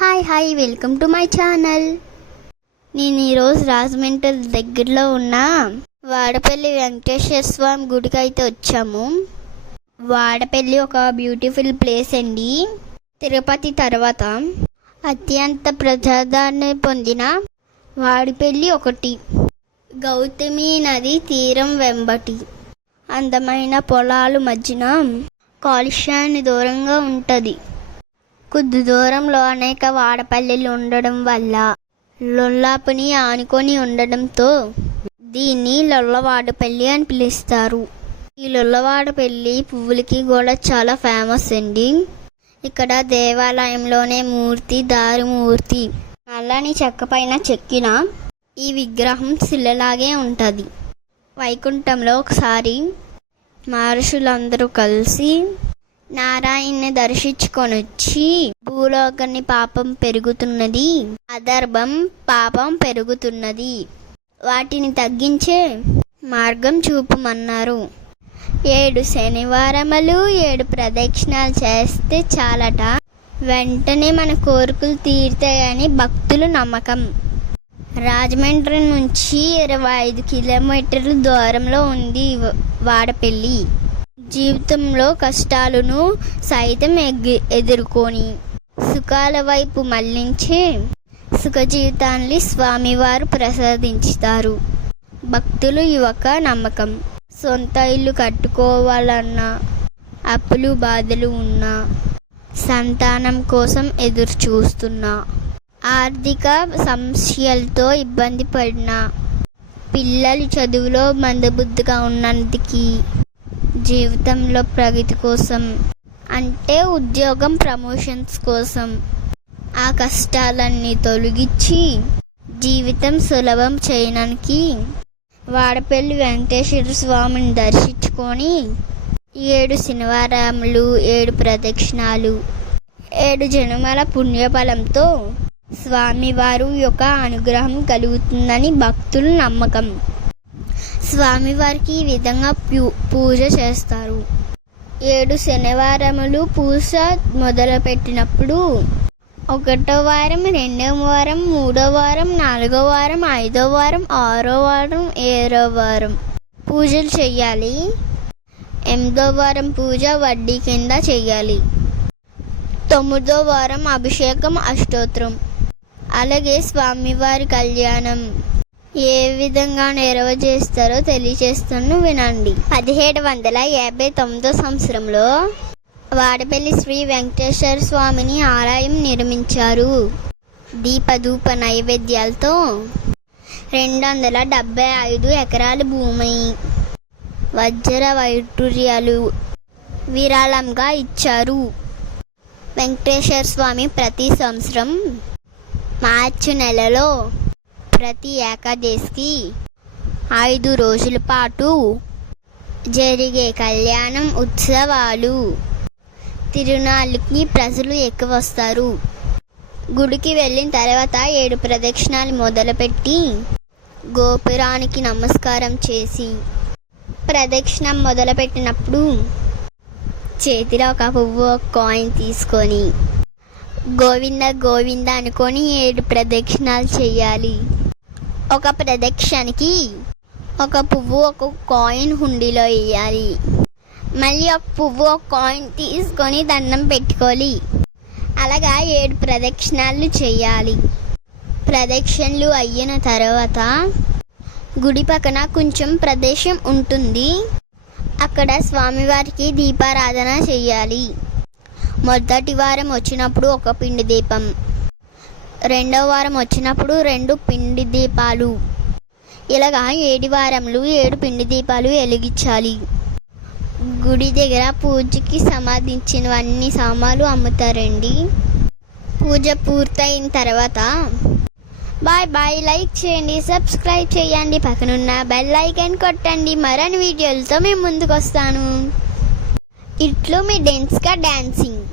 Hi welcome to my channel. నేను ఈరోజు రాజమండ్రి దగ్గరలో ఉన్న వాడపల్లి వెంకటేశ్వర స్వామి గుడికి అయితే వచ్చాము. వాడపల్లి ఒక బ్యూటిఫుల్ ప్లేస్ అండి. తిరుపతి తర్వాత అత్యంత ప్రజాదరణ పొందిన వాడపల్లి ఒకటి. గౌతమి నది తీరం వెంబటి అందమైన పొలాలు మధ్యన కాలుష్యాన్ని దూరంగా ఉంటుంది. కొద్ది దూరంలో అనేక వాడపల్లిలు ఉండడం వల్ల లొల్లాపుని ఆనుకొని ఉండడంతో దీన్ని లొల్లవాడపల్లి అని పిలుస్తారు. ఈ లొల్లవాడపల్లి పువ్వులకి కూడా చాలా ఫేమస్ అండి. ఇక్కడ దేవాలయంలోనే మూర్తి దారుమూర్తి నల్లని చెక్క పైన చెక్కిన ఈ విగ్రహం శిలలాగే ఉంటుంది. వైకుంఠంలో ఒకసారి మహర్షులందరూ కలిసి నారాయణ్ని దర్శించుకొని వచ్చి భూలోకాన్ని పాపం పెరుగుతున్నది, అధర్మం పాపం పెరుగుతున్నది, వాటిని తగ్గించే మార్గం చూపమన్నారు. 7 శనివారములు 7 ప్రదక్షిణాలు చేస్తే చాలట, వెంటనే మన కోరికలు తీరుతాయని భక్తుల నమ్మకం. రాజమండ్రి నుంచి 25 కిలోమీటర్ల దూరంలో ఉంది వాడపల్లి. జీవితంలో కష్టాలను సైతం ఎదుర్కొని సుఖాల వైపు మళ్లించే సుఖ జీవితాన్ని స్వామివారు ప్రసాదించుతారు. భక్తులు ఒక నమ్మకం. సొంత ఇల్లు కట్టుకోవాలన్నా, అప్పులు బాధలు ఉన్నా, సంతానం కోసం ఎదురు చూస్తున్నా, ఆర్థిక సమస్యలతో ఇబ్బంది పడినా, పిల్లలు చదువులో మందబుద్ధిగా ఉన్నందుకు, జీవితంలో ప్రగతి కోసం అంటే ఉద్యోగం ప్రమోషన్స్ కోసం ఆ కష్టాలన్నీ తొలగించి జీవితం సులభం చేయడానికి వాడపల్లి వెంకటేశ్వర స్వామిని దర్శించుకొని 7 శనివారములు 7 ప్రదక్షిణాలు 7 జన్మల పుణ్యఫలంతో స్వామివారు యొక్క అనుగ్రహం కలుగుతుందని భక్తుల నమ్మకం. స్వామివారికి ఈ విధంగా పూజ చేస్తారు. 7 శనివారములు పూజ మొదలుపెట్టినప్పుడు 1వ వారం, 2వ వారం, 3వ వారం, 4వ వారం, 5వ వారం, 6వ వారం, 7వ వారం పూజలు చేయాలి. 8వ వారం పూజ వడ్డీ కింద చేయాలి. 9వ వారం అభిషేకం, అష్టోత్తరం, అలాగే స్వామివారి కళ్యాణం ఏ విధంగా నెరవేరుస్తారో తెలియజేస్తాను, వినండి. 1759 సంవత్సరంలో వాడపల్లి శ్రీ వెంకటేశ్వర స్వామిని ఆలయం నిర్మించారు. దీపధూప నైవేద్యాలతో 275 ఎకరాల భూమి వజ్ర వైఢూర్యాలు విరాళంగా ఇచ్చారు. వెంకటేశ్వర స్వామి ప్రతి సంవత్సరం మార్చి నెలలో ప్రతి ఏకాదశికి 5 రోజుల పాటు జరిగే కళ్యాణం, ఉత్సవాలు, తిరునాళ్ళకి ప్రజలు ఎక్కువ వస్తారు. గుడికి వెళ్ళిన తర్వాత 7 ప్రదక్షిణాలు మొదలుపెట్టి గోపురానికి నమస్కారం చేసి ప్రదక్షిణం మొదలుపెట్టినప్పుడు చేతిలో ఒక పువ్వు, ఒక కాయిన్ తీసుకొని గోవింద గోవింద అనుకొని 7 ప్రదక్షిణాలు చేయాలి. ఒక ప్రదక్షిణకి ఒక పువ్వు, ఒక కాయిన్ హుండీలో వేయాలి. మళ్ళీ ఒక పువ్వు, ఒక కాయిన్ తీసుకొని దండం పెట్టుకోవాలి. అలాగా 7 ప్రదక్షిణాలు చేయాలి. ప్రదక్షిణలు అయిన తర్వాత గుడి పక్కన కొంచెం ప్రదేశం ఉంటుంది. అక్కడ స్వామివారికి దీపారాధన చేయాలి. మొదటి వారం వచ్చినప్పుడు ఒక పిండి దీపం, 2వ వారం వచ్చినప్పుడు 2 పిండి దీపాలు, ఇలాగా 7 వారములు 7 పిండి దీపాలు వెలిగించాలి. గుడి దగ్గర పూజకి సంబంధించినవన్నీ సామాన్లు అమ్ముతారండి. పూజ పూర్తయిన తర్వాత బాయ్. లైక్ చేయండి, సబ్స్క్రైబ్ చేయండి, పక్కనున్న బెల్ ఐకాన్ కొట్టండి. మరిన్ని వీడియోలతో మేము ముందుకు వస్తాను. ఇట్లో మీ డాన్సింగ్.